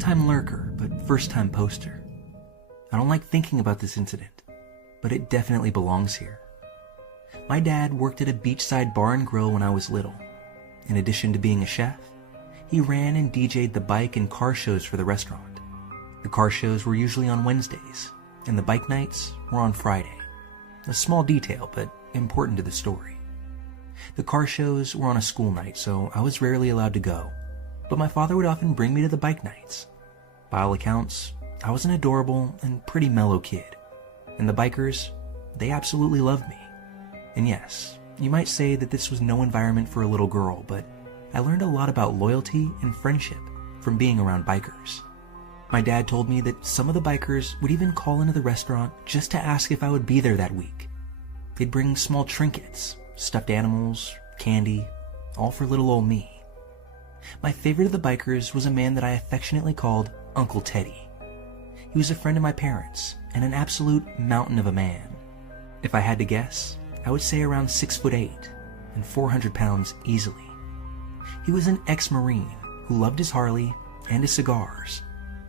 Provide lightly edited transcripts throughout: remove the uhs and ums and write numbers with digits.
long-time lurker, but first-time poster. I don't like thinking about this incident, but it definitely belongs here. My dad worked at a beachside bar and grill when I was little. In addition to being a chef, he ran and DJ'd the bike and car shows for the restaurant. The car shows were usually on Wednesdays, and the bike nights were on Friday. A small detail, but important to the story. The car shows were on a school night, so I was rarely allowed to go, but my father would often bring me to the bike nights. By all accounts, I was an adorable and pretty mellow kid, and the bikers, they absolutely loved me. And yes, you might say that this was no environment for a little girl, but I learned a lot about loyalty and friendship from being around bikers. My dad told me that some of the bikers would even call into the restaurant just to ask if I would be there that week. They'd bring small trinkets, stuffed animals, candy, all for little old me. My favorite of the bikers was a man that I affectionately called Uncle Teddy. He was a friend of my parents and an absolute mountain of a man. If I had to guess, I would say around 6'8" and 400 pounds easily. He was an ex-Marine who loved his Harley and his cigars,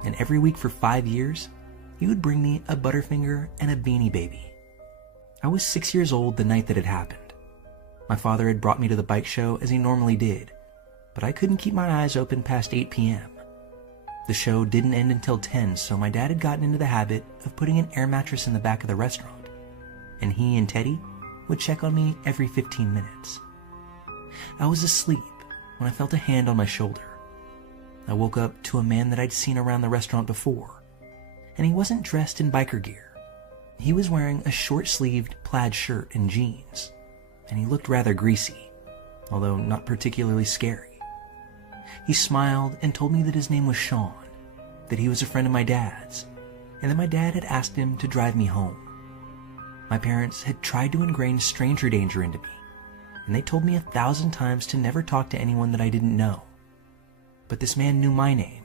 and every week for 5 years, he would bring me a Butterfinger and a Beanie Baby. I was 6 years old the night that it happened. My father had brought me to the bike show as he normally did, but I couldn't keep my eyes open past 8 p.m. The show didn't end until 10, so my dad had gotten into the habit of putting an air mattress in the back of the restaurant, and he and Teddy would check on me every 15 minutes. I was asleep when I felt a hand on my shoulder. I woke up to a man that I'd seen around the restaurant before, and he wasn't dressed in biker gear. He was wearing a short-sleeved plaid shirt and jeans, and he looked rather greasy, although not particularly scary. He smiled and told me that his name was Sean, that he was a friend of my dad's, and that my dad had asked him to drive me home. My parents had tried to ingrain stranger danger into me, and they told me 1,000 times to never talk to anyone that I didn't know. But this man knew my name,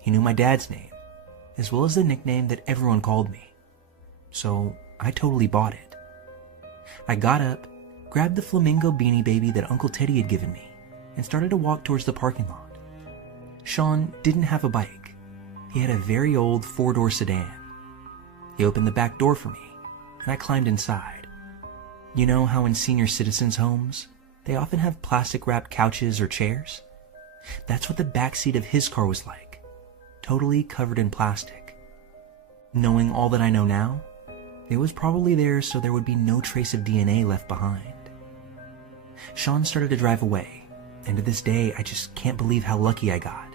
he knew my dad's name, as well as the nickname that everyone called me. So I totally bought it. I got up, grabbed the flamingo Beanie Baby that Uncle Teddy had given me, and started to walk towards the parking lot. Sean didn't have a bike. He had a very old 4-door sedan. He opened the back door for me, and I climbed inside. You know how in senior citizens' homes, they often have plastic-wrapped couches or chairs? That's what the back seat of his car was like, totally covered in plastic. Knowing all that I know now, it was probably there so there would be no trace of DNA left behind. Sean started to drive away, and to this day I just can't believe how lucky I got.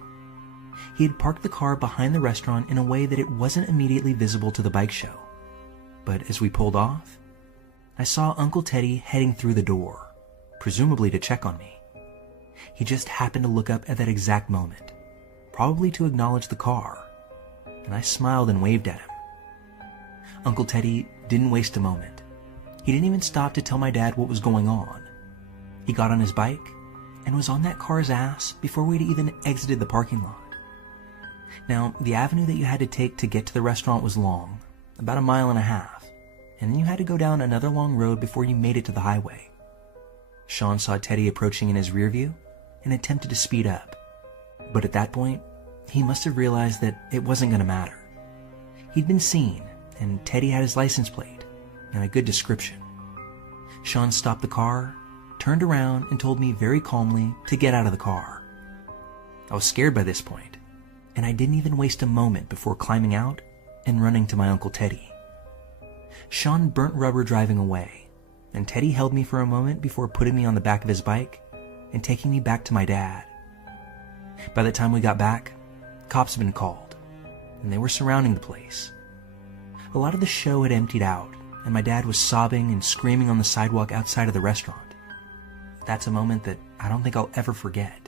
He had parked the car behind the restaurant in a way that it wasn't immediately visible to the bike show. But as we pulled off, I saw Uncle Teddy heading through the door, presumably to check on me. He just happened to look up at that exact moment, probably to acknowledge the car, and I smiled and waved at him. Uncle Teddy didn't waste a moment. He didn't even stop to tell my dad what was going on. He got on his bike and was on that car's ass before we'd even exited the parking lot. Now, the avenue that you had to take to get to the restaurant was long, about 1.5 miles, and then you had to go down another long road before you made it to the highway. Sean saw Teddy approaching in his rear view and attempted to speed up, but at that point, he must have realized that it wasn't going to matter. He'd been seen, and Teddy had his license plate and a good description. Sean stopped the car, turned around, and told me very calmly to get out of the car. I was scared by this point, and I didn't even waste a moment before climbing out and running to my Uncle Teddy. Sean burnt rubber driving away, and Teddy held me for a moment before putting me on the back of his bike and taking me back to my dad. By the time we got back, cops had been called, and they were surrounding the place. A lot of the show had emptied out, and my dad was sobbing and screaming on the sidewalk outside of the restaurant. That's a moment that I don't think I'll ever forget.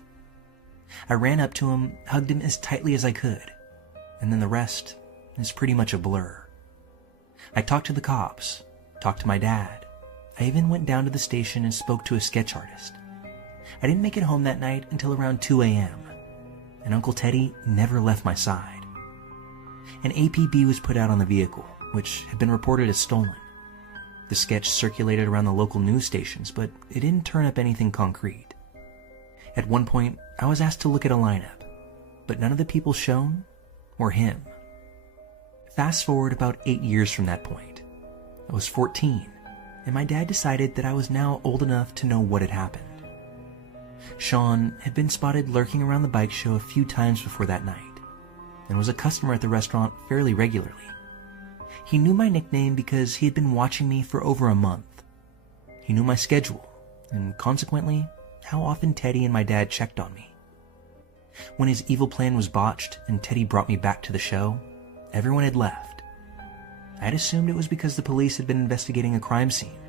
I ran up to him, hugged him as tightly as I could, and then the rest is pretty much a blur. I talked to the cops, talked to my dad. I even went down to the station and spoke to a sketch artist. I didn't make it home that night until around 2 a.m., and Uncle Teddy never left my side. An APB was put out on the vehicle, which had been reported as stolen. The sketch circulated around the local news stations, but it didn't turn up anything concrete. At one point, I was asked to look at a lineup, but none of the people shown or him. Fast forward about 8 years from that point. I was 14, and my dad decided that I was now old enough to know what had happened. Sean had been spotted lurking around the bike show a few times before that night, and was a customer at the restaurant fairly regularly. He knew my nickname because he had been watching me for over a month. He knew my schedule, and consequently, how often Teddy and my dad checked on me. When his evil plan was botched and Teddy brought me back to the show, everyone had left. I had assumed it was because the police had been investigating a crime scene,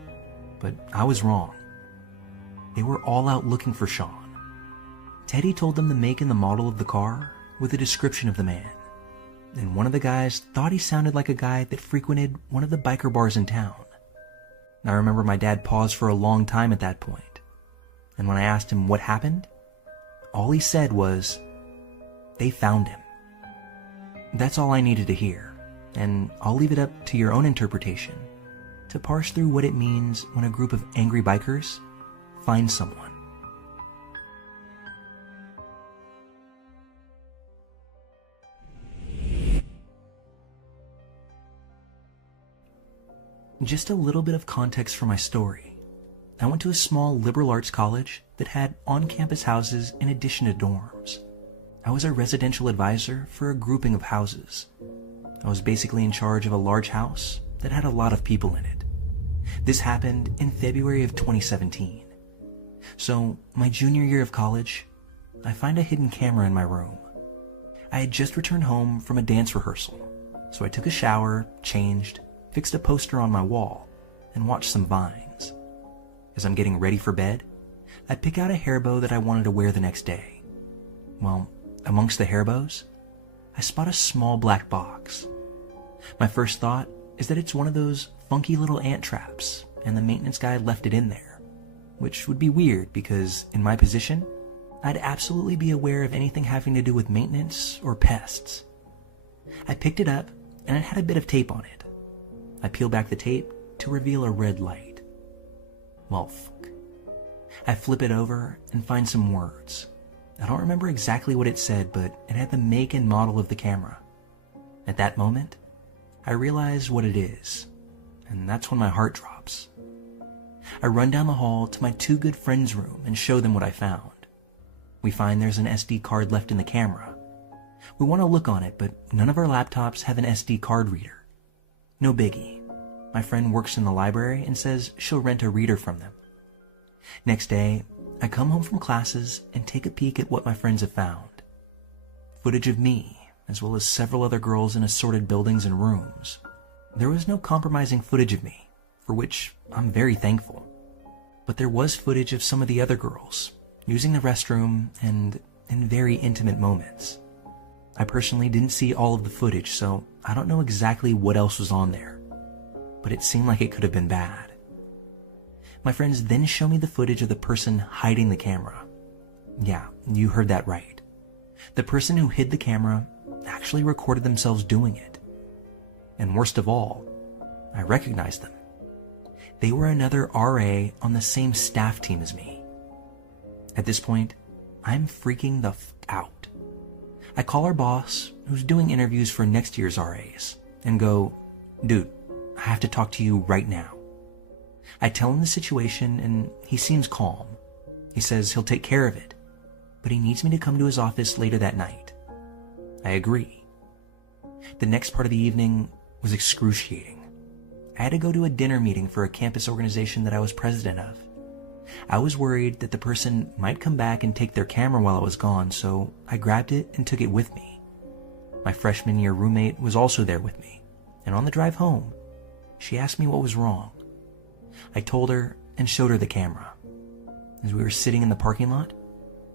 but I was wrong. They were all out looking for Sean. Teddy told them the make and the model of the car with a description of the man, and one of the guys thought he sounded like a guy that frequented one of the biker bars in town. I remember my dad paused for a long time at that point, and when I asked him what happened, all he said was, "They found him." That's all I needed to hear, and I'll leave it up to your own interpretation to parse through what it means when a group of angry bikers find someone. Just a little bit of context for my story. I went to a small liberal arts college that had on-campus houses in addition to dorms. I was a residential advisor for a grouping of houses. I was basically in charge of a large house that had a lot of people in it. This happened in February of 2017. So, my junior year of college, I find a hidden camera in my room. I had just returned home from a dance rehearsal, so I took a shower, changed, fixed a poster on my wall, and watched some Vines. As I'm getting ready for bed, I pick out a hair bow that I wanted to wear the next day. Well, amongst the hair bows, I spot a small black box. My first thought is that it's one of those funky little ant traps, and the maintenance guy left it in there, which would be weird because, in my position, I'd absolutely be aware of anything having to do with maintenance or pests. I picked it up, and it had a bit of tape on it. I peel back the tape to reveal a red light. Well, fuck. I flip it over and find some words. I don't remember exactly what it said, but it had the make and model of the camera. At that moment, I realize what it is, and that's when my heart drops. I run down the hall to my two good friends' room and show them what I found. We find there's an SD card left in the camera. We want to look on it, but none of our laptops have an SD card reader. No biggie. My friend works in the library and says she'll rent a reader from them. Next day, I come home from classes and take a peek at what my friends have found. Footage of me, as well as several other girls in assorted buildings and rooms. There was no compromising footage of me, for which I'm very thankful. But there was footage of some of the other girls, using the restroom and in very intimate moments. I personally didn't see all of the footage, so I don't know exactly what else was on there, but it seemed like it could have been bad. My friends then show me the footage of the person hiding the camera. Yeah, you heard that right. The person who hid the camera actually recorded themselves doing it. And worst of all, I recognized them. They were another RA on the same staff team as me. At this point, I'm freaking the f*** out. I call our boss, who's doing interviews for next year's RAs, and go, "Dude, I have to talk to you right now." I tell him the situation, and he seems calm. He says he'll take care of it, but he needs me to come to his office later that night. I agree. The next part of the evening was excruciating. I had to go to a dinner meeting for a campus organization that I was president of. I was worried that the person might come back and take their camera while I was gone, so I grabbed it and took it with me. My freshman year roommate was also there with me, and on the drive home, she asked me what was wrong. I told her and showed her the camera. As we were sitting in the parking lot,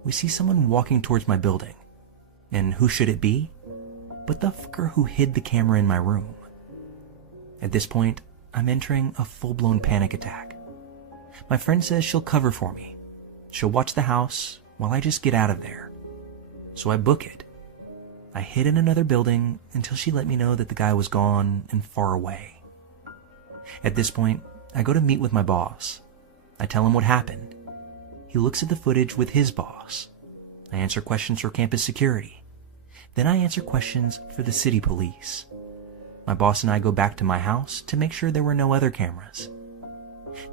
we see someone walking towards my building. And who should it be but the fucker who hid the camera in my room? At this point, I'm entering a full-blown panic attack. My friend says she'll cover for me. She'll watch the house while I just get out of there. So I book it. I hid in another building until she let me know that the guy was gone and far away. At this point, I go to meet with my boss. I tell him what happened. He looks at the footage with his boss. I answer questions for campus security. Then I answer questions for the city police. My boss and I go back to my house to make sure there were no other cameras.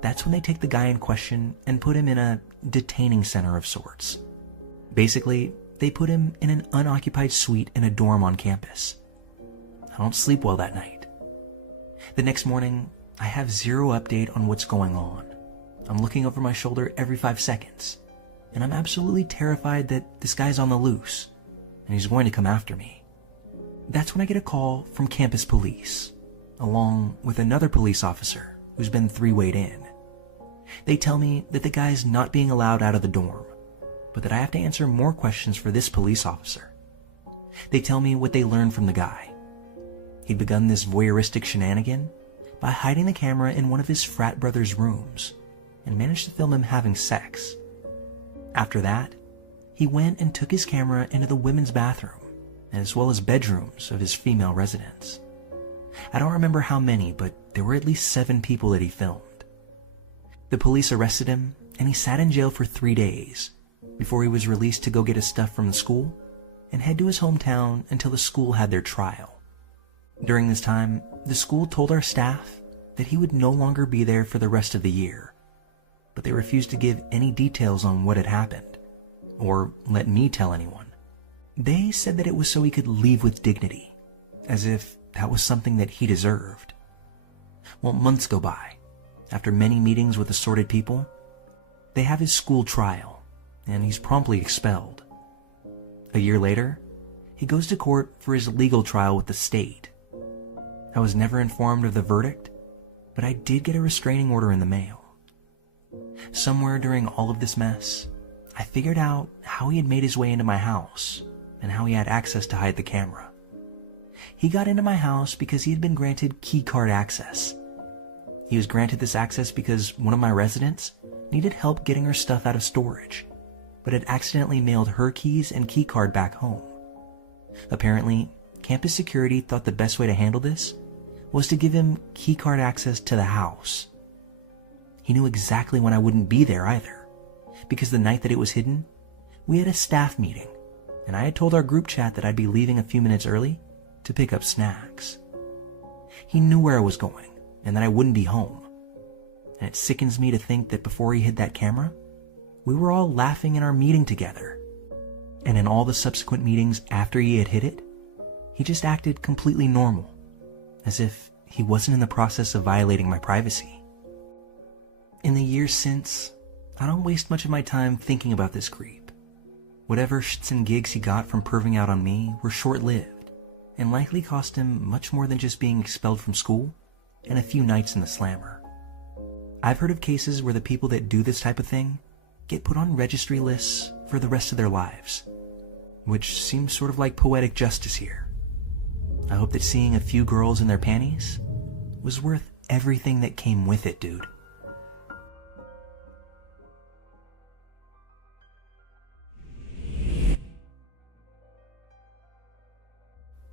That's when they take the guy in question and put him in a detaining center of sorts. Basically, they put him in an unoccupied suite in a dorm on campus. I don't sleep well that night. The next morning, I have zero update on what's going on. I'm looking over my shoulder every 5 seconds, and I'm absolutely terrified that this guy's on the loose, and he's going to come after me. That's when I get a call from campus police, along with another police officer who's been 3-wayed in. They tell me that the guy's not being allowed out of the dorm, but that I have to answer more questions for this police officer. They tell me what they learned from the guy. He'd begun this voyeuristic shenanigan by hiding the camera in one of his frat brother's rooms and managed to film him having sex. After that, he went and took his camera into the women's bathroom, as well as bedrooms of his female residents. I don't remember how many, but there were at least 7 people that he filmed. The police arrested him, and he sat in jail for 3 days before he was released to go get his stuff from the school and head to his hometown until the school had their trial. During this time, the school told our staff that he would no longer be there for the rest of the year, but they refused to give any details on what had happened, or let me tell anyone. They said that it was so he could leave with dignity, as if that was something that he deserved. Well, months go by. After many meetings with assorted people, they have his school trial, and he's promptly expelled. A year later, he goes to court for his legal trial with the state. I was never informed of the verdict, but I did get a restraining order in the mail. Somewhere during all of this mess, I figured out how he had made his way into my house and how he had access to hide the camera. He got into my house because he had been granted keycard access. He was granted this access because one of my residents needed help getting her stuff out of storage, but had accidentally mailed her keys and keycard back home. Apparently, campus security thought the best way to handle this was to give him keycard access to the house. He knew exactly when I wouldn't be there either, because the night that it was hidden, we had a staff meeting, and I had told our group chat that I'd be leaving a few minutes early to pick up snacks. He knew where I was going, and that I wouldn't be home. And it sickens me to think that before he hid that camera, we were all laughing in our meeting together. And in all the subsequent meetings after he had hid it, he just acted completely normal, as if he wasn't in the process of violating my privacy. In the years since, I don't waste much of my time thinking about this creep. Whatever shits and gigs he got from perving out on me were short-lived, and likely cost him much more than just being expelled from school and a few nights in the slammer. I've heard of cases where the people that do this type of thing get put on registry lists for the rest of their lives, which seems sort of like poetic justice here. I hope that seeing a few girls in their panties was worth everything that came with it, dude.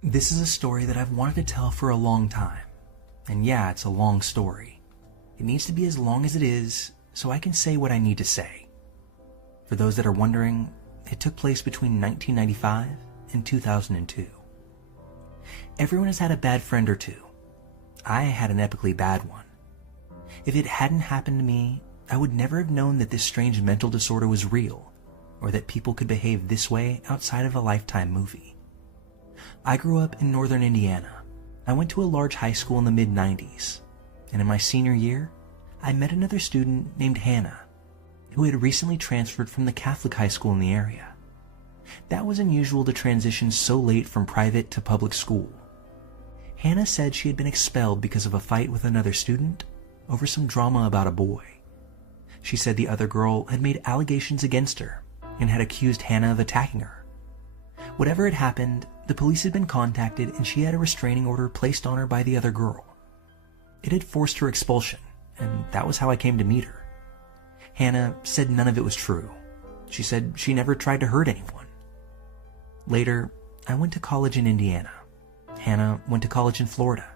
This is a story that I've wanted to tell for a long time. And yeah, it's a long story. It needs to be as long as it is so I can say what I need to say. For those that are wondering, it took place between 1995 and 2002. Everyone has had a bad friend or two. I had an epically bad one. If it hadn't happened to me, I would never have known that this strange mental disorder was real, or that people could behave this way outside of a Lifetime movie. I grew up in northern Indiana. I went to a large high school in the mid-90s, and in my senior year, I met another student named Hannah, who had recently transferred from the Catholic high school in the area. That was unusual to transition so late from private to public school. Hannah said she had been expelled because of a fight with another student over some drama about a boy. She said the other girl had made allegations against her and had accused Hannah of attacking her. Whatever had happened, the police had been contacted and she had a restraining order placed on her by the other girl. It had forced her expulsion, and that was how I came to meet her. Hannah said none of it was true. She said she never tried to hurt anyone. Later, I went to college in Indiana. Hannah went to college in Florida.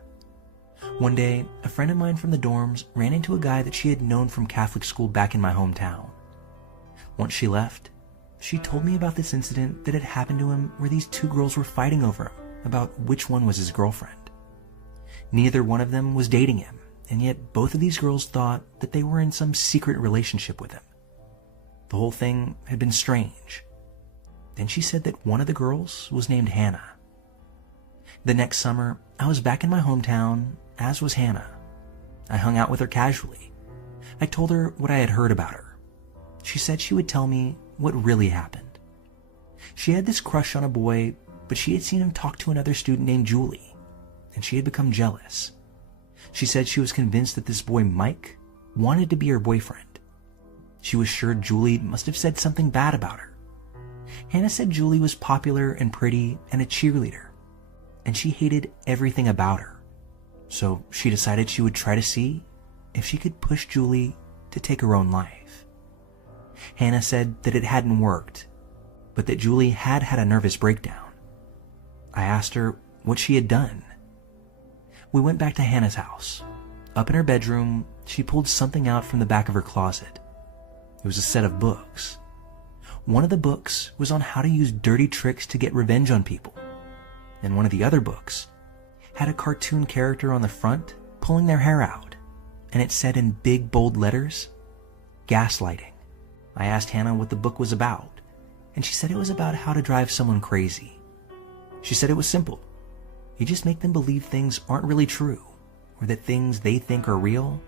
One day, a friend of mine from the dorms ran into a guy that she had known from Catholic school back in my hometown. Once she left, She told me about this incident that had happened to him where these two girls were fighting over him about which one was his girlfriend. Neither one of them was dating him, and yet both of these girls thought that they were in some secret relationship with him. The whole thing had been strange. Then she said that one of the girls was named Hannah. The next summer, I was back in my hometown, as was Hannah. I hung out with her casually. I told her what I had heard about her. She said she would tell me what really happened. She had this crush on a boy, but she had seen him talk to another student named Julie, and she had become jealous. She said she was convinced that this boy, Mike, wanted to be her boyfriend. She was sure Julie must have said something bad about her. Hannah said Julie was popular and pretty and a cheerleader, and she hated everything about her. So she decided she would try to see if she could push Julie to take her own life. Hannah said that it hadn't worked, but that Julie had had a nervous breakdown. I asked her what she had done. We went back to Hannah's house. Up in her bedroom, she pulled something out from the back of her closet. It was a set of books. One of the books was on how to use dirty tricks to get revenge on people, and one of the other books had a cartoon character on the front pulling their hair out, and it said in big bold letters, "Gaslighting." I asked Hannah what the book was about, and she said it was about how to drive someone crazy. She said it was simple. You just make them believe things aren't really true, or that things they think are real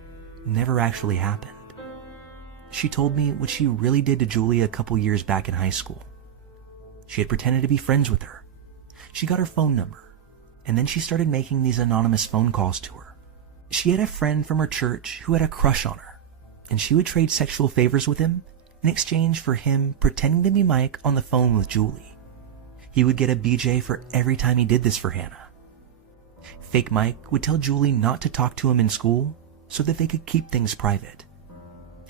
never actually happened. She told me what she really did to Julie a couple years back in high school. She had pretended to be friends with her. She got her phone number, and then she started making these anonymous phone calls to her. She had a friend from her church who had a crush on her, and she would trade sexual favors with him in exchange for him pretending to be Mike on the phone with Julie. He would get a BJ for every time he did this for Hannah. Fake Mike would tell Julie not to talk to him in school so that they could keep things private.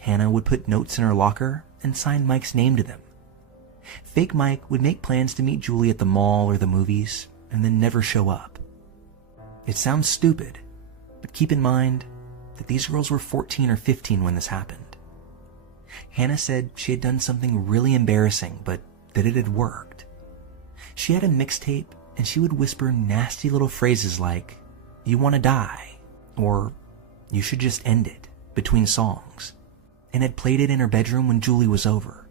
Hannah would put notes in her locker and sign Mike's name to them. Fake Mike would make plans to meet Julie at the mall or the movies and then never show up. It sounds stupid, but keep in mind that these girls were 14 or 15 when this happened. Hannah said she had done something really embarrassing, but that it had worked. She had a mixtape, and she would whisper nasty little phrases like, "You want to die," or "You should just end it," between songs, and had played it in her bedroom when Julie was over.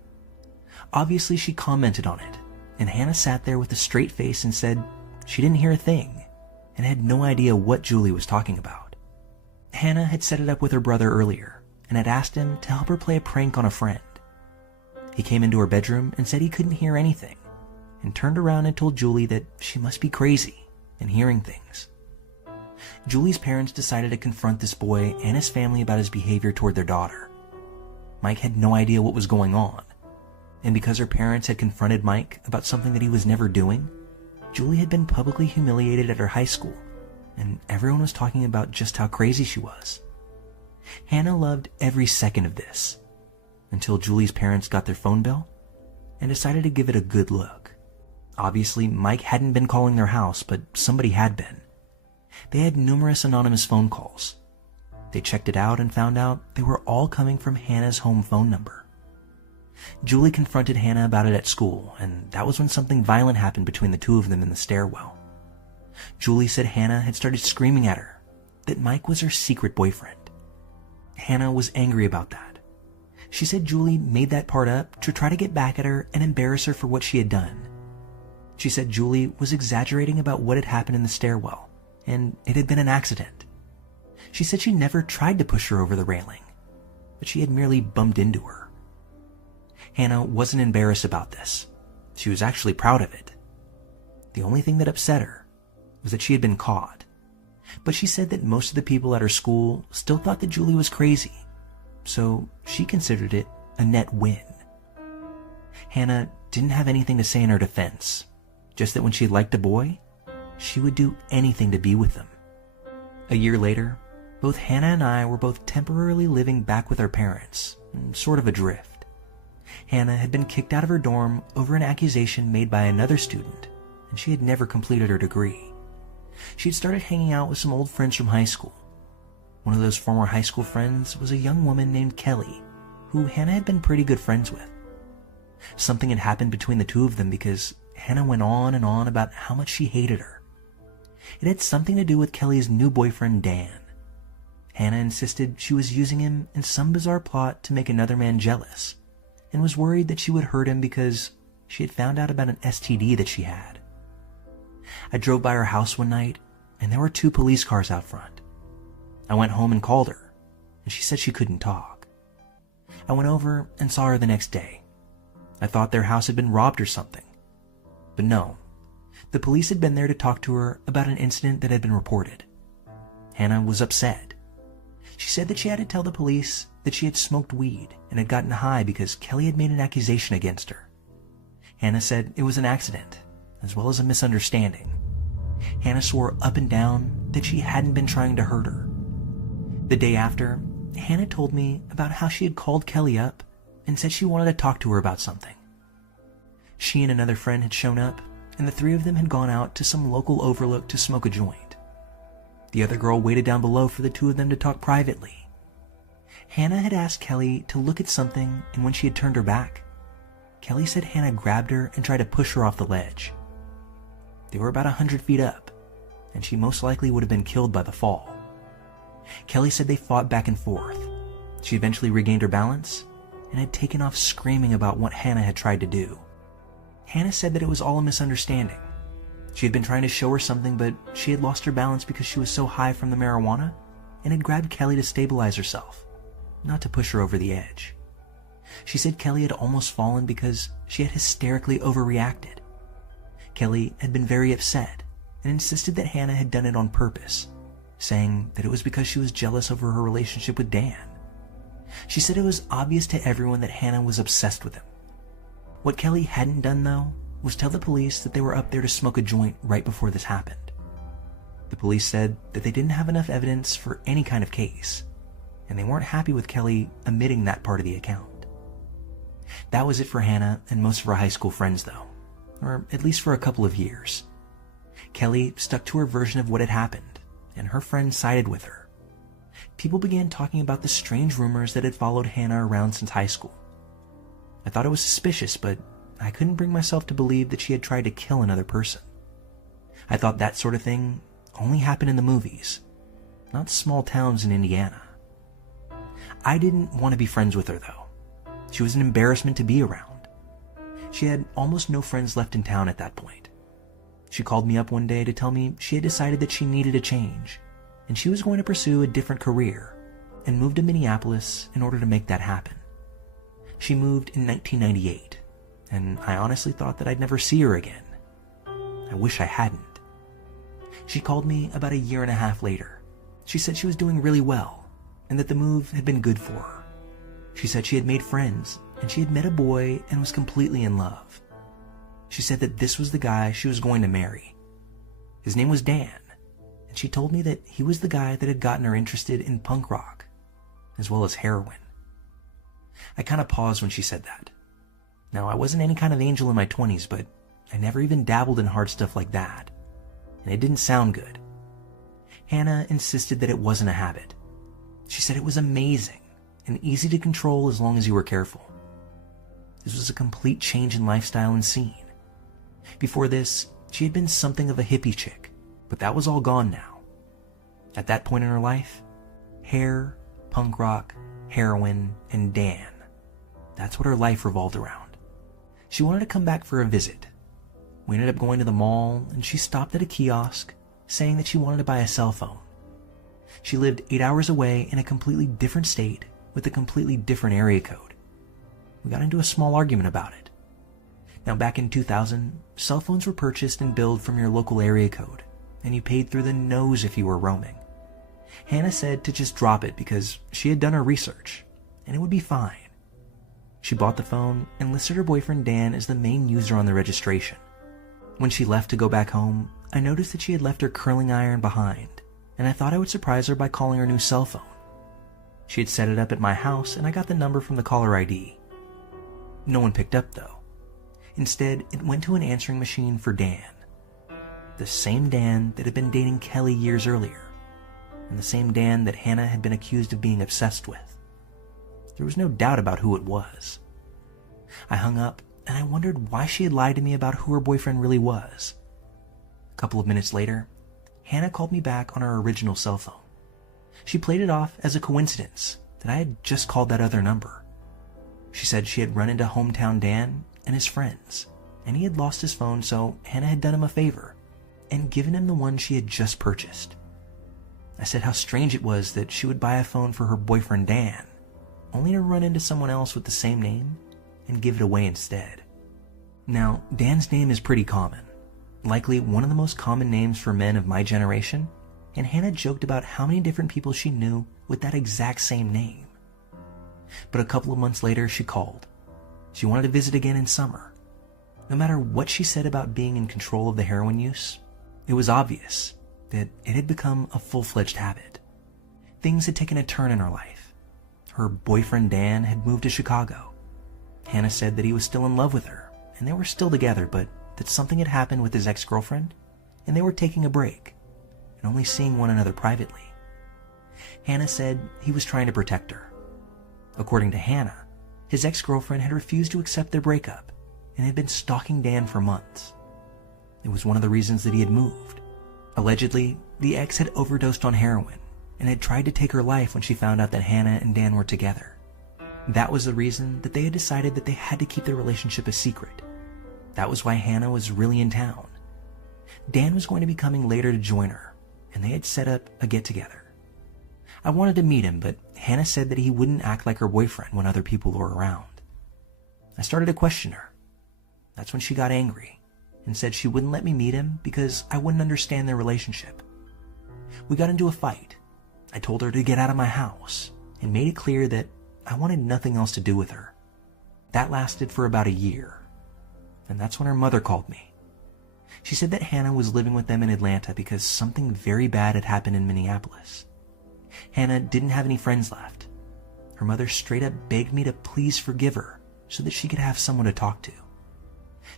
Obviously, she commented on it, and Hannah sat there with a straight face and said she didn't hear a thing, and had no idea what Julie was talking about. Hannah had set it up with her brother earlier, and had asked him to help her play a prank on a friend. He came into her bedroom and said he couldn't hear anything, and turned around and told Julie that she must be crazy and hearing things. Julie's parents decided to confront this boy and his family about his behavior toward their daughter. Mike had no idea what was going on, and because her parents had confronted Mike about something that he was never doing, Julie had been publicly humiliated at her high school, and everyone was talking about just how crazy she was. Hannah loved every second of this, until Julie's parents got their phone bill and decided to give it a good look. Obviously, Mike hadn't been calling their house, but somebody had been. They had numerous anonymous phone calls. They checked it out and found out they were all coming from Hannah's home phone number. Julie confronted Hannah about it at school, and that was when something violent happened between the two of them in the stairwell. Julie said Hannah had started screaming at her that Mike was her secret boyfriend. Hannah was angry about that. She said Julie made that part up to try to get back at her and embarrass her for what she had done. She said Julie was exaggerating about what had happened in the stairwell, and it had been an accident. She said she never tried to push her over the railing, but she had merely bumped into her. Hannah wasn't embarrassed about this. She was actually proud of it. The only thing that upset her was that she had been caught, but she said that most of the people at her school still thought that Julie was crazy, so she considered it a net win. Hannah didn't have anything to say in her defense, just that when she liked a boy, she would do anything to be with him. A year later, both Hannah and I were both temporarily living back with our parents, sort of adrift. Hannah had been kicked out of her dorm over an accusation made by another student, and she had never completed her degree. She had started hanging out with some old friends from high school. One of those former high school friends was a young woman named Kelly, who Hannah had been pretty good friends with. Something had happened between the two of them because Hannah went on and on about how much she hated her. It had something to do with Kelly's new boyfriend, Dan. Hannah insisted she was using him in some bizarre plot to make another man jealous, and was worried that she would hurt him because she had found out about an STD that she had. I drove by her house one night, and there were 2 police cars out front. I went home and called her, and she said she couldn't talk. I went over and saw her the next day. I thought their house had been robbed or something. But no, the police had been there to talk to her about an incident that had been reported. Hannah was upset. She said that she had to tell the police that she had smoked weed and had gotten high because Kelly had made an accusation against her. Hannah said it was an accident, as well as a misunderstanding. Hannah swore up and down that she hadn't been trying to hurt her. The day after, Hannah told me about how she had called Kelly up and said she wanted to talk to her about something. She and another friend had shown up, and the 3 of them had gone out to some local overlook to smoke a joint. The other girl waited down below for the 2 of them to talk privately. Hannah had asked Kelly to look at something, and when she had turned her back, Kelly said Hannah grabbed her and tried to push her off the ledge. They were about 100 feet up, and she most likely would have been killed by the fall. Kelly said they fought back and forth. She eventually regained her balance and had taken off screaming about what Hannah had tried to do. Hannah said that it was all a misunderstanding. She had been trying to show her something, but she had lost her balance because she was so high from the marijuana and had grabbed Kelly to stabilize herself, not to push her over the edge. She said Kelly had almost fallen because she had hysterically overreacted. Kelly had been very upset and insisted that Hannah had done it on purpose, saying that it was because she was jealous over her relationship with Dan. She said it was obvious to everyone that Hannah was obsessed with him. What Kelly hadn't done, though, was tell the police that they were up there to smoke a joint right before this happened. The police said that they didn't have enough evidence for any kind of case, and they weren't happy with Kelly omitting that part of the account. That was it for Hannah and most of her high school friends, though, or at least for a couple of years. Kelly stuck to her version of what had happened, and her friends sided with her. People began talking about the strange rumors that had followed Hannah around since high school. I thought it was suspicious, but I couldn't bring myself to believe that she had tried to kill another person. I thought that sort of thing only happened in the movies, not small towns in Indiana. I didn't want to be friends with her, though. She was an embarrassment to be around. She had almost no friends left in town at that point. She called me up one day to tell me she had decided that she needed a change, and she was going to pursue a different career and move to Minneapolis in order to make that happen. She moved in 1998, and I honestly thought that I'd never see her again. I wish I hadn't. She called me about 1.5 years later. She said she was doing really well, and that the move had been good for her. She said she had made friends, and she had met a boy and was completely in love. She said that this was the guy she was going to marry. His name was Dan, and she told me that he was the guy that had gotten her interested in punk rock, as well as heroin. I kind of paused when she said that. Now, I wasn't any kind of angel in my 20s, but I never even dabbled in hard stuff like that, and it didn't sound good. Hannah insisted that it wasn't a habit. She said it was amazing and easy to control as long as you were careful. This was a complete change in lifestyle and scene. Before this, she had been something of a hippie chick, but that was all gone now. At that point in her life, hair, punk rock, heroin, and Dan. That's what her life revolved around. She wanted to come back for a visit. We ended up going to the mall, and she stopped at a kiosk, saying that she wanted to buy a cell phone. She lived 8 hours away in a completely different state with a completely different area code. We got into a small argument about it. Now, back in 2000, cell phones were purchased and billed from your local area code, and you paid through the nose if you were roaming. Hannah said to just drop it because she had done her research, and it would be fine. She bought the phone and listed her boyfriend Dan as the main user on the registration. When she left to go back home, I noticed that she had left her curling iron behind, and I thought I would surprise her by calling her new cell phone. She had set it up at my house, and I got the number from the caller ID. No one picked up, though. Instead, it went to an answering machine for Dan. The same Dan that had been dating Kelly years earlier, and the same Dan that Hannah had been accused of being obsessed with. There was no doubt about who it was. I hung up and I wondered why she had lied to me about who her boyfriend really was. A couple of minutes later, Hannah called me back on our original cell phone. She played it off as a coincidence that I had just called that other number. She said she had run into hometown Dan and his friends, and he had lost his phone, so Hannah had done him a favor and given him the one she had just purchased. I said how strange it was that she would buy a phone for her boyfriend Dan, only to run into someone else with the same name and give it away instead. Now, Dan's name is pretty common, likely one of the most common names for men of my generation, and Hannah joked about how many different people she knew with that exact same name. But a couple of months later, she called. She wanted to visit again in summer. No matter what she said about being in control of the heroin use, it was obvious that it had become a full-fledged habit. Things had taken a turn in her life. Her boyfriend Dan had moved to Chicago. Hannah said that he was still in love with her, and they were still together, but that something had happened with his ex-girlfriend, and they were taking a break, and only seeing one another privately. Hannah said he was trying to protect her. According to Hannah, his ex-girlfriend had refused to accept their breakup, and had been stalking Dan for months. It was one of the reasons that he had moved. Allegedly, the ex had overdosed on heroin, and had tried to take her life when she found out that Hannah and Dan were together. That was the reason that they had decided that they had to keep their relationship a secret. That was why Hannah was really in town. Dan was going to be coming later to join her, and they had set up a get-together. I wanted to meet him, but Hannah said that he wouldn't act like her boyfriend when other people were around. I started to question her. That's when she got angry and said she wouldn't let me meet him because I wouldn't understand their relationship. We got into a fight. I told her to get out of my house and made it clear that I wanted nothing else to do with her. That lasted for about a year, and that's when her mother called me. She said that Hannah was living with them in Atlanta because something very bad had happened in Minneapolis. Hannah didn't have any friends left. Her mother straight up begged me to please forgive her so that she could have someone to talk to.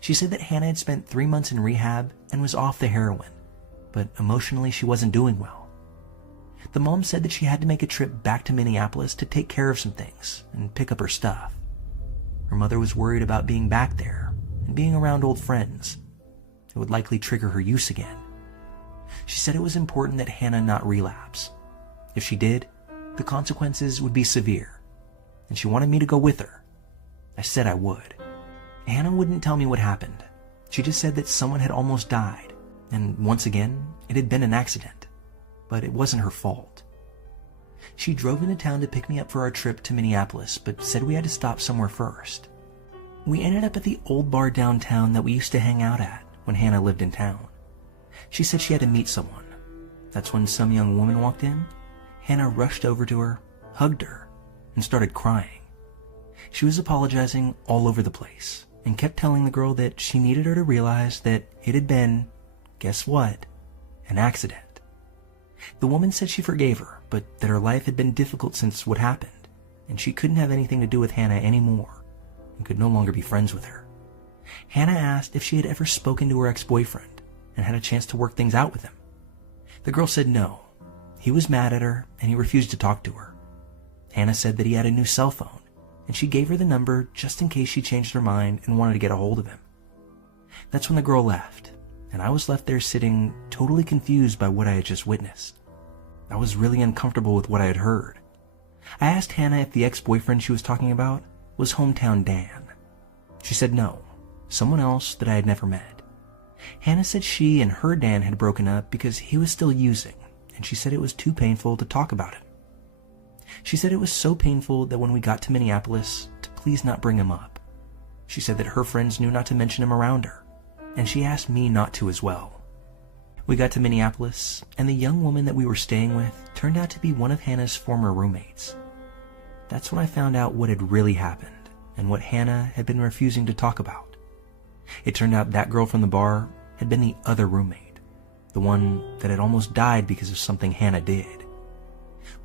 She said that Hannah had spent 3 months in rehab and was off the heroin, but emotionally she wasn't doing well. The mom said that she had to make a trip back to Minneapolis to take care of some things and pick up her stuff. Her mother was worried about being back there and being around old friends. It would likely trigger her use again. She said it was important that Hannah not relapse. If she did, the consequences would be severe, and she wanted me to go with her. I said I would. Hannah wouldn't tell me what happened. She just said that someone had almost died, and once again, it had been an accident, but it wasn't her fault. She drove into town to pick me up for our trip to Minneapolis, but said we had to stop somewhere first. We ended up at the old bar downtown that we used to hang out at when Hannah lived in town. She said she had to meet someone. That's when some young woman walked in. Hannah rushed over to her, hugged her, and started crying. She was apologizing all over the place and kept telling the girl that she needed her to realize that it had been, guess what, an accident. The woman said she forgave her, but that her life had been difficult since what happened, and she couldn't have anything to do with Hannah anymore and could no longer be friends with her. Hannah asked if she had ever spoken to her ex-boyfriend and had a chance to work things out with him. The girl said no. He was mad at her, and he refused to talk to her. Hannah said that he had a new cell phone, and she gave her the number just in case she changed her mind and wanted to get a hold of him. That's when the girl left, and I was left there sitting totally confused by what I had just witnessed. I was really uncomfortable with what I had heard. I asked Hannah if the ex-boyfriend she was talking about was hometown Dan. She said no, someone else that I had never met. Hannah said she and her Dan had broken up because he was still using, and she said it was too painful to talk about him. She said it was so painful that when we got to Minneapolis, to please not bring him up. She said that her friends knew not to mention him around her, and she asked me not to as well. We got to Minneapolis, and the young woman that we were staying with turned out to be one of Hannah's former roommates. That's when I found out what had really happened, and what Hannah had been refusing to talk about. It turned out that girl from the bar had been the other roommate, the one that had almost died because of something Hannah did.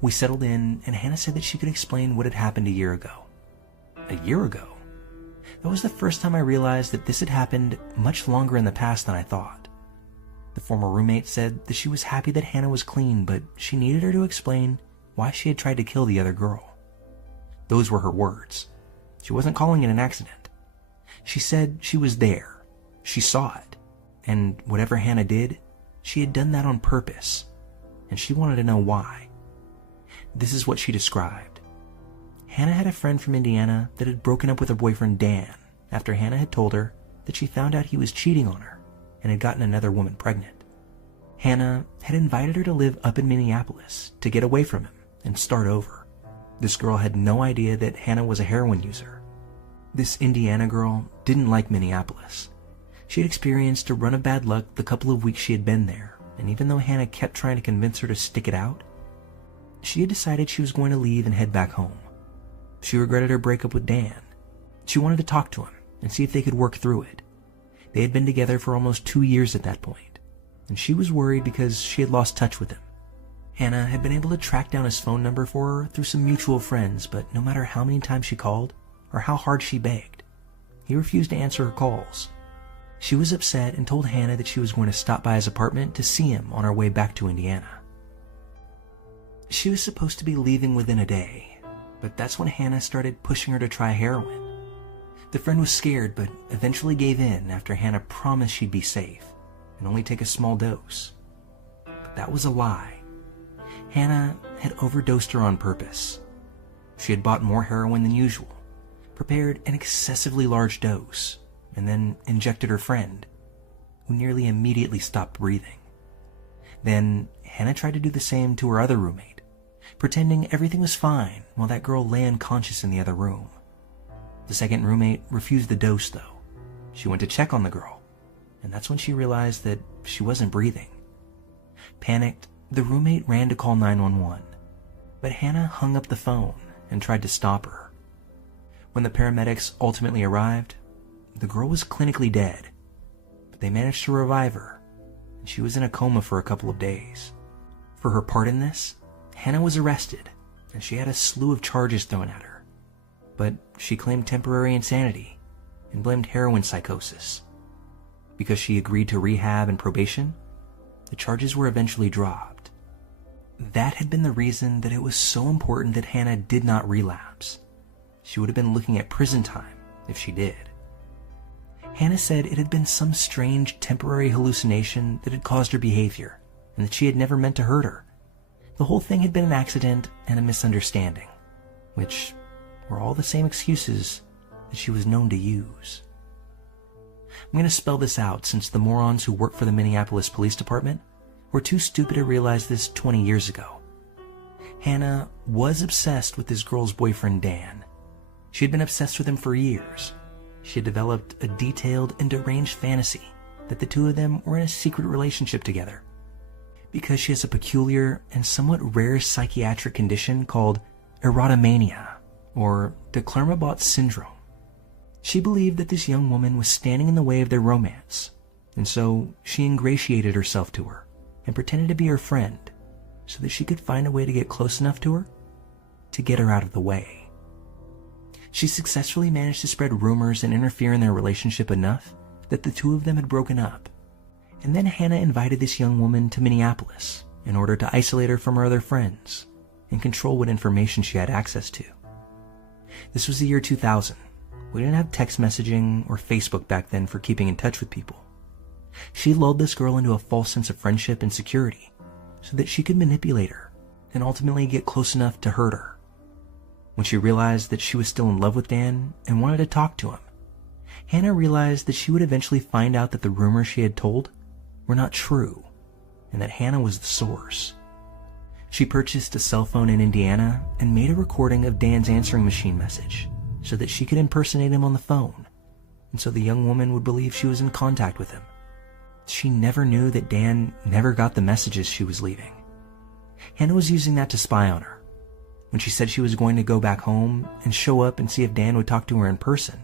We settled in, and Hannah said that she could explain what had happened a year ago. A year ago? That was the first time I realized that this had happened much longer in the past than I thought. The former roommate said that she was happy that Hannah was clean, but she needed her to explain why she had tried to kill the other girl. Those were her words. She wasn't calling it an accident. She said she was there. She saw it. And whatever Hannah did, she had done that on purpose. And she wanted to know why. This is what she described. Hannah had a friend from Indiana that had broken up with her boyfriend Dan after Hannah had told her that she found out he was cheating on her and had gotten another woman pregnant. Hannah had invited her to live up in Minneapolis to get away from him and start over. This girl had no idea that Hannah was a heroin user. This Indiana girl didn't like Minneapolis. She had experienced a run of bad luck the couple of weeks she had been there, and even though Hannah kept trying to convince her to stick it out, she had decided she was going to leave and head back home. She regretted her breakup with Dan. She wanted to talk to him and see if they could work through it. They had been together for almost 2 years at that point, and she was worried because she had lost touch with him. Hannah had been able to track down his phone number for her through some mutual friends, but no matter how many times she called or how hard she begged, he refused to answer her calls. She was upset and told Hannah that she was going to stop by his apartment to see him on her way back to Indiana. She was supposed to be leaving within a day, but that's when Hannah started pushing her to try heroin. The friend was scared, but eventually gave in after Hannah promised she'd be safe and only take a small dose. But that was a lie. Hannah had overdosed her on purpose. She had bought more heroin than usual, prepared an excessively large dose, and then injected her friend, who nearly immediately stopped breathing. Then Hannah tried to do the same to her other roommate, pretending everything was fine while that girl lay unconscious in the other room. The second roommate refused the dose, though. She went to check on the girl, and that's when she realized that she wasn't breathing. Panicked, the roommate ran to call 911, but Hannah hung up the phone and tried to stop her. When the paramedics ultimately arrived, the girl was clinically dead, but they managed to revive her, and she was in a coma for a couple of days. For her part in this, Hannah was arrested, and she had a slew of charges thrown at her. But she claimed temporary insanity and blamed heroin psychosis. Because she agreed to rehab and probation, the charges were eventually dropped. That had been the reason that it was so important that Hannah did not relapse. She would have been looking at prison time if she did. Hannah said it had been some strange temporary hallucination that had caused her behavior, and that she had never meant to hurt her. The whole thing had been an accident and a misunderstanding, which were all the same excuses that she was known to use. I'm going to spell this out since the morons who work for the Minneapolis Police Department were too stupid to realize this 20 years ago. Hannah was obsessed with this girl's boyfriend, Dan. She had been obsessed with him for years. She had developed a detailed and deranged fantasy that the two of them were in a secret relationship together. Because she has a peculiar and somewhat rare psychiatric condition called erotomania, or de Clermont syndrome. She believed that this young woman was standing in the way of their romance, and so she ingratiated herself to her and pretended to be her friend so that she could find a way to get close enough to her to get her out of the way. She successfully managed to spread rumors and interfere in their relationship enough that the two of them had broken up, and then Hannah invited this young woman to Minneapolis in order to isolate her from her other friends and control what information she had access to. This was the year 2000. We didn't have text messaging or Facebook back then for keeping in touch with people. She lulled this girl into a false sense of friendship and security so that she could manipulate her and ultimately get close enough to hurt her. When she realized that she was still in love with Dan and wanted to talk to him, Hannah realized that she would eventually find out that the rumors she had told were not true and that Hannah was the source. She purchased a cell phone in Indiana and made a recording of Dan's answering machine message so that she could impersonate him on the phone, and so the young woman would believe she was in contact with him. She never knew that Dan never got the messages she was leaving. Hannah was using that to spy on her. When she said she was going to go back home and show up and see if Dan would talk to her in person,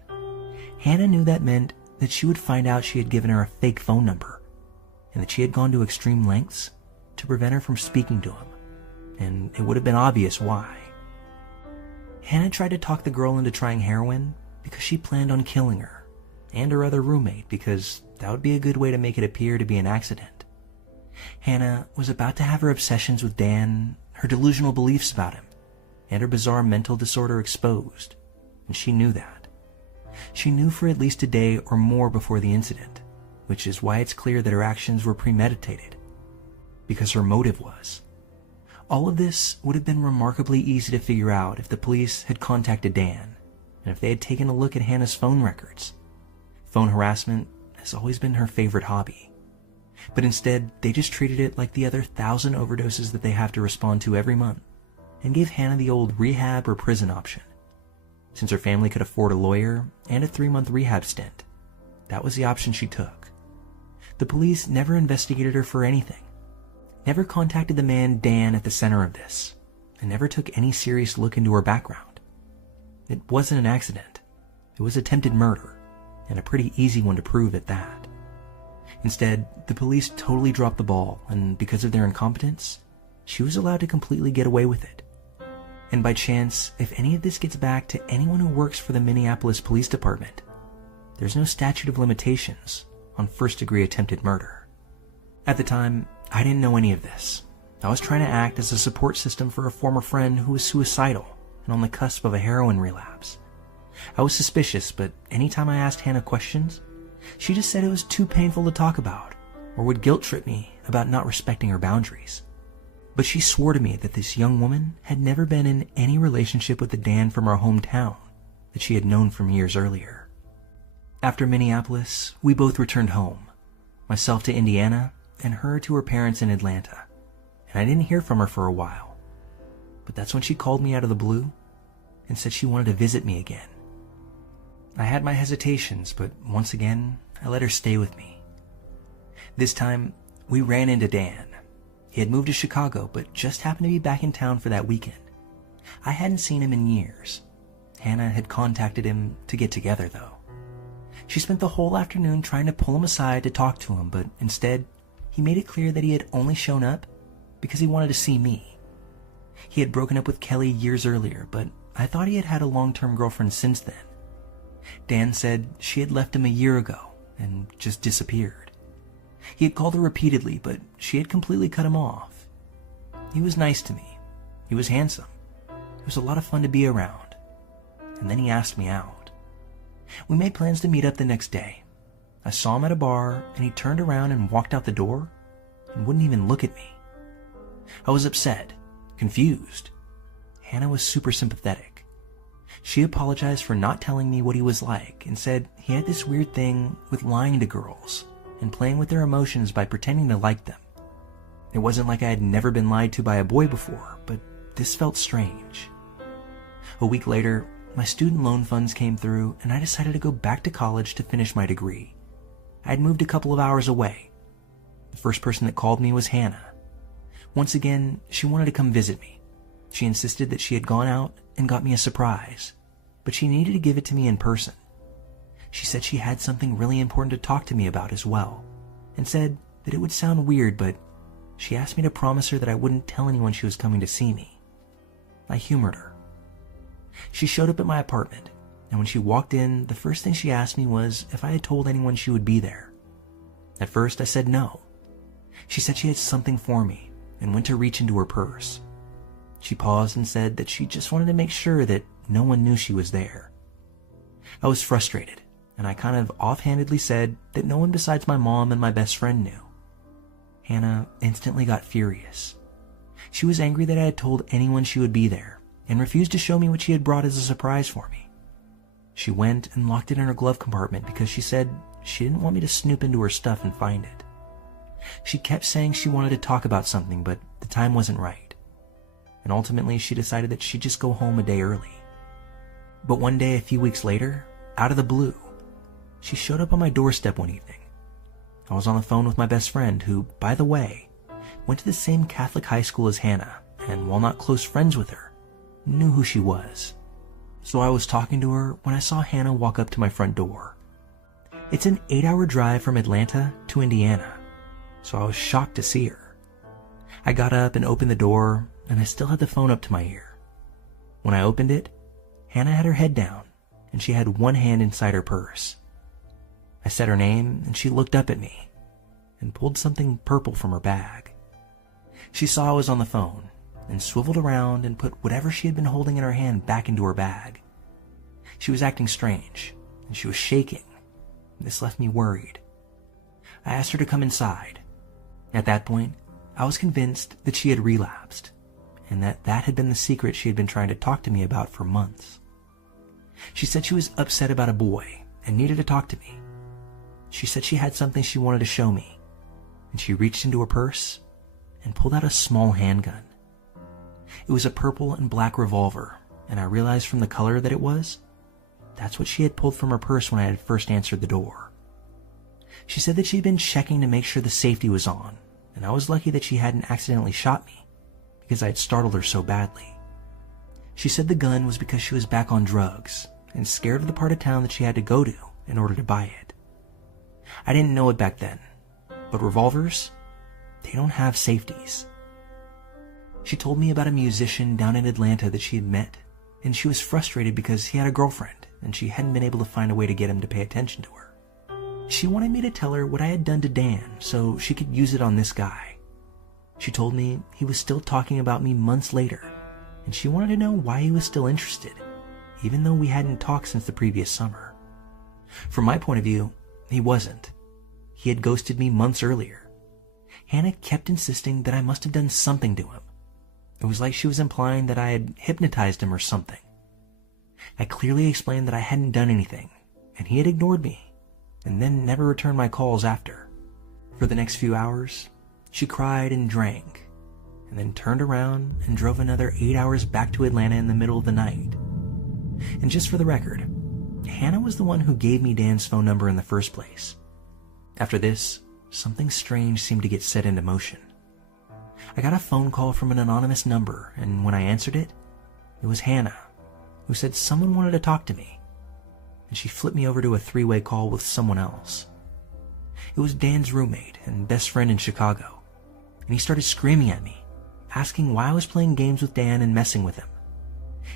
Hannah knew that meant that she would find out she had given her a fake phone number and that she had gone to extreme lengths to prevent her from speaking to him, and it would have been obvious why. Hannah tried to talk the girl into trying heroin because she planned on killing her and her other roommate because that would be a good way to make it appear to be an accident. Hannah was about to have her obsessions with Dan, her delusional beliefs about him, and her bizarre mental disorder exposed, and she knew that. She knew for at least a day or more before the incident, which is why it's clear that her actions were premeditated. Because her motive was. All of this would have been remarkably easy to figure out if the police had contacted Dan, and if they had taken a look at Hannah's phone records. Phone harassment has always been her favorite hobby. But instead, they just treated it like the other 1,000 overdoses that they have to respond to every month, and gave Hannah the old rehab or prison option. Since her family could afford a lawyer and a 3-month rehab stint, that was the option she took. The police never investigated her for anything, never contacted the man Dan at the center of this, and never took any serious look into her background. It wasn't an accident. It was attempted murder, and a pretty easy one to prove at that. Instead, the police totally dropped the ball, and because of their incompetence, she was allowed to completely get away with it. And by chance, if any of this gets back to anyone who works for the Minneapolis Police Department, there's no statute of limitations on first-degree attempted murder. At the time, I didn't know any of this. I was trying to act as a support system for a former friend who was suicidal and on the cusp of a heroin relapse. I was suspicious, but anytime I asked Hannah questions, she just said it was too painful to talk about, or would guilt-trip me about not respecting her boundaries. But she swore to me that this young woman had never been in any relationship with the Dan from our hometown that she had known from years earlier. After Minneapolis, we both returned home, myself to Indiana and her to her parents in Atlanta, and I didn't hear from her for a while. But that's when she called me out of the blue and said she wanted to visit me again. I had my hesitations, but once again, I let her stay with me. This time, we ran into Dan. He had moved to Chicago, but just happened to be back in town for that weekend. I hadn't seen him in years. Hannah had contacted him to get together, though. She spent the whole afternoon trying to pull him aside to talk to him, but instead, he made it clear that he had only shown up because he wanted to see me. He had broken up with Kelly years earlier, but I thought he had had a long-term girlfriend since then. Dan said she had left him a year ago and just disappeared. He had called her repeatedly, but she had completely cut him off. He was nice to me. He was handsome. He was a lot of fun to be around. And then he asked me out. We made plans to meet up the next day. I saw him at a bar, and he turned around and walked out the door and wouldn't even look at me. I was upset, confused. Hannah was super sympathetic. She apologized for not telling me what he was like and said he had this weird thing with lying to girls and playing with their emotions by pretending to like them. It wasn't like I had never been lied to by a boy before, but this felt strange. A week later, my student loan funds came through and I decided to go back to college to finish my degree. I had moved a couple of hours away. The first person that called me was Hannah. Once again, she wanted to come visit me. She insisted that she had gone out and got me a surprise, but she needed to give it to me in person. She said she had something really important to talk to me about as well, and said that it would sound weird, but she asked me to promise her that I wouldn't tell anyone she was coming to see me. I humored her. She showed up at my apartment, and when she walked in, the first thing she asked me was if I had told anyone she would be there. At first, I said no. She said she had something for me, and went to reach into her purse. She paused and said that she just wanted to make sure that no one knew she was there. I was frustrated, and I kind of offhandedly said that no one besides my mom and my best friend knew. Hannah instantly got furious. She was angry that I had told anyone she would be there, and refused to show me what she had brought as a surprise for me. She went and locked it in her glove compartment because she said she didn't want me to snoop into her stuff and find it. She kept saying she wanted to talk about something, but the time wasn't right. And ultimately, she decided that she'd just go home a day early. But one day, a few weeks later, out of the blue, she showed up on my doorstep one evening. I was on the phone with my best friend, who, by the way, went to the same Catholic high school as Hannah, and while not close friends with her, knew who she was. So I was talking to her when I saw Hannah walk up to my front door. It's an 8-hour drive from Atlanta to Indiana, so I was shocked to see her. I got up and opened the door, and I still had the phone up to my ear. When I opened it, Hannah had her head down, and she had one hand inside her purse. I said her name, and she looked up at me and pulled something purple from her bag. She saw I was on the phone and swiveled around and put whatever she had been holding in her hand back into her bag. She was acting strange, and she was shaking. This left me worried. I asked her to come inside. At that point, I was convinced that she had relapsed, and that had been the secret she had been trying to talk to me about for months. She said she was upset about a boy and needed to talk to me. She said she had something she wanted to show me, and she reached into her purse and pulled out a small handgun. It was a purple and black revolver, and I realized from the color that it was, that's what she had pulled from her purse when I had first answered the door. She said that she'd been checking to make sure the safety was on, and I was lucky that she hadn't accidentally shot me, because I had startled her so badly. She said the gun was because she was back on drugs and scared of the part of town that she had to go to in order to buy it. I didn't know it back then, but revolvers, they don't have safeties. She told me about a musician down in Atlanta that she had met, and she was frustrated because he had a girlfriend and she hadn't been able to find a way to get him to pay attention to her. She wanted me to tell her what I had done to Dan so she could use it on this guy. She told me he was still talking about me months later, and she wanted to know why he was still interested, even though we hadn't talked since the previous summer. From my point of view, he wasn't. He had ghosted me months earlier. Hannah kept insisting that I must have done something to him. It was like she was implying that I had hypnotized him or something. I clearly explained that I hadn't done anything, and he had ignored me, and then never returned my calls after. For the next few hours, she cried and drank, and then turned around and drove another 8 hours back to Atlanta in the middle of the night. And just for the record, Hannah was the one who gave me Dan's phone number in the first place. After this, something strange seemed to get set into motion. I got a phone call from an anonymous number, and when I answered it, it was Hannah, who said someone wanted to talk to me, and she flipped me over to a three-way call with someone else. It was Dan's roommate and best friend in Chicago, and he started screaming at me, asking why I was playing games with Dan and messing with him.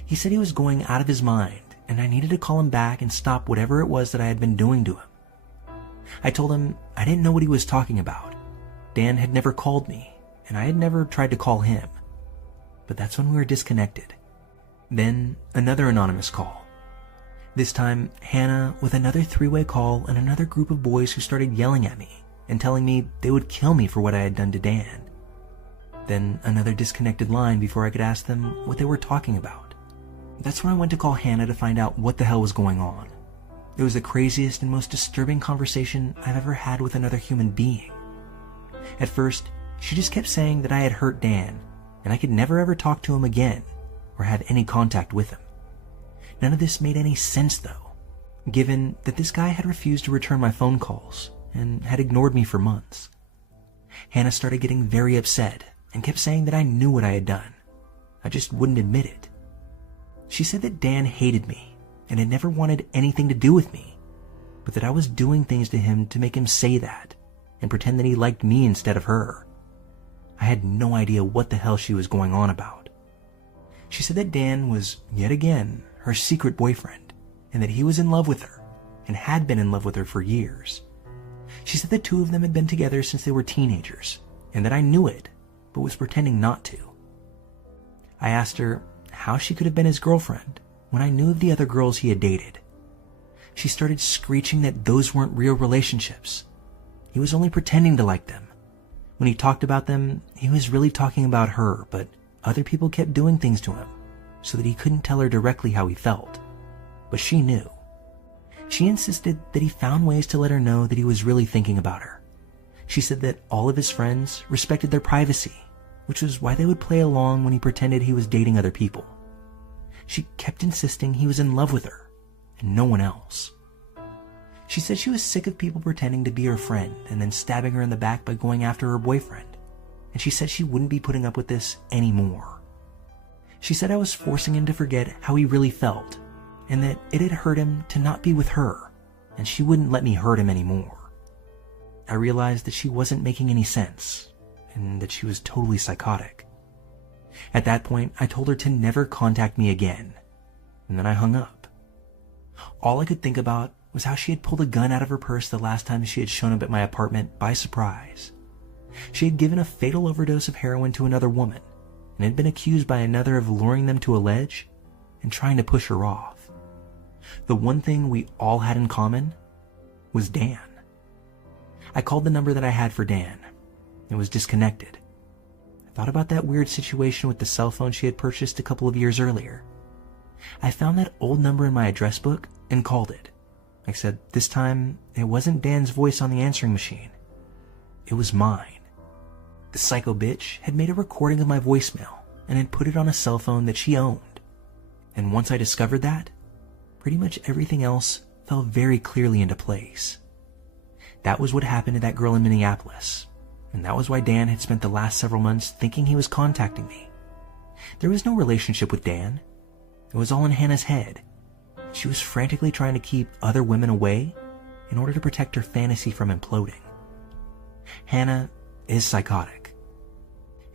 He said he was going out of his mind, and I needed to call him back and stop whatever it was that I had been doing to him. I told him I didn't know what he was talking about. Dan had never called me, and I had never tried to call him. But that's when we were disconnected. Then another anonymous call. This time, Hannah with another three-way call and another group of boys who started yelling at me and telling me they would kill me for what I had done to Dan. Then another disconnected line before I could ask them what they were talking about. That's when I went to call Hannah to find out what the hell was going on. It was the craziest and most disturbing conversation I've ever had with another human being. At first, she just kept saying that I had hurt Dan, and I could never ever talk to him again or have any contact with him. None of this made any sense though, given that this guy had refused to return my phone calls and had ignored me for months. Hannah started getting very upset and kept saying that I knew what I had done. I just wouldn't admit it. She said that Dan hated me and had never wanted anything to do with me, but that I was doing things to him to make him say that and pretend that he liked me instead of her. I had no idea what the hell she was going on about. She said that Dan was, yet again, her secret boyfriend, and that he was in love with her, and had been in love with her for years. She said the two of them had been together since they were teenagers, and that I knew it, but was pretending not to. I asked her how she could have been his girlfriend when I knew of the other girls he had dated. She started screeching that those weren't real relationships. He was only pretending to like them. When he talked about them, he was really talking about her, but other people kept doing things to him so that he couldn't tell her directly how he felt. But she knew. She insisted that he found ways to let her know that he was really thinking about her. She said that all of his friends respected their privacy, which was why they would play along when he pretended he was dating other people. She kept insisting he was in love with her, and no one else. She said she was sick of people pretending to be her friend and then stabbing her in the back by going after her boyfriend, and she said she wouldn't be putting up with this anymore. She said I was forcing him to forget how he really felt, and that it had hurt him to not be with her, and she wouldn't let me hurt him anymore. I realized that she wasn't making any sense, and that she was totally psychotic. At that point, I told her to never contact me again, and then I hung up. All I could think about was how she had pulled a gun out of her purse the last time she had shown up at my apartment by surprise. She had given a fatal overdose of heroin to another woman, and had been accused by another of luring them to a ledge and trying to push her off. The one thing we all had in common was Dan. I called the number that I had for Dan. It was disconnected. I thought about that weird situation with the cell phone she had purchased a couple of years earlier. I found that old number in my address book and called it. Except this time, it wasn't Dan's voice on the answering machine. It was mine. The psycho bitch had made a recording of my voicemail and had put it on a cell phone that she owned. And once I discovered that, pretty much everything else fell very clearly into place. That was what happened to that girl in Minneapolis, and that was why Dan had spent the last several months thinking he was contacting me. There was no relationship with Dan. It was all in Hannah's head. She was frantically trying to keep other women away in order to protect her fantasy from imploding. Hannah is psychotic.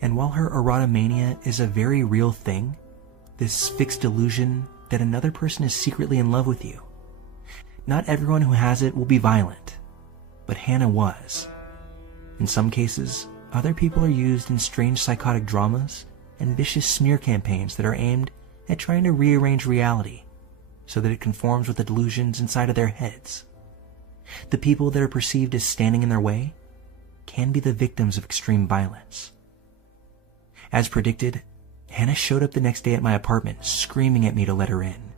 And while her erotomania is a very real thing, this fixed delusion that another person is secretly in love with you, not everyone who has it will be violent, but Hannah was. In some cases, other people are used in strange psychotic dramas and vicious smear campaigns that are aimed at trying to rearrange reality so that it conforms with the delusions inside of their heads. The people that are perceived as standing in their way can be the victims of extreme violence. As predicted, Hannah showed up the next day at my apartment screaming at me to let her in.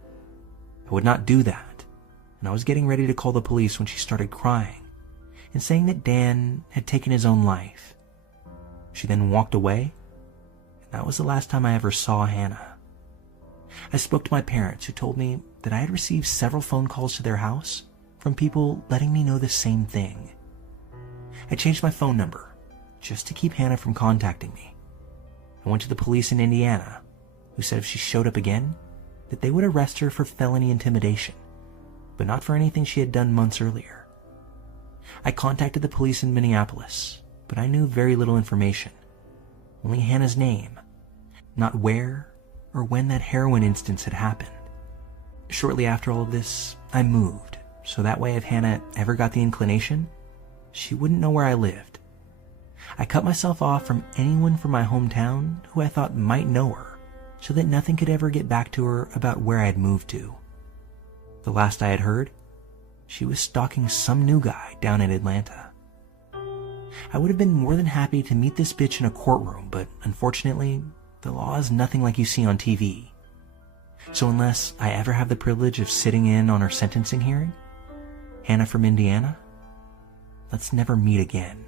I would not do that, and I was getting ready to call the police when she started crying and saying that Dan had taken his own life. She then walked away, and that was the last time I ever saw Hannah. I spoke to my parents, who told me that I had received several phone calls to their house from people letting me know the same thing. I changed my phone number just to keep Hannah from contacting me. I went to the police in Indiana, who said if she showed up again, that they would arrest her for felony intimidation, but not for anything she had done months earlier. I contacted the police in Minneapolis, but I knew very little information. Only Hannah's name, not where or when that heroin instance had happened. Shortly after all of this, I moved, so that way if Hannah ever got the inclination, she wouldn't know where I lived. I cut myself off from anyone from my hometown who I thought might know her, so that nothing could ever get back to her about where I had moved to. The last I had heard, she was stalking some new guy down in Atlanta. I would have been more than happy to meet this bitch in a courtroom, but unfortunately, the law is nothing like you see on TV. So unless I ever have the privilege of sitting in on her sentencing hearing, Hannah from Indiana, let's never meet again.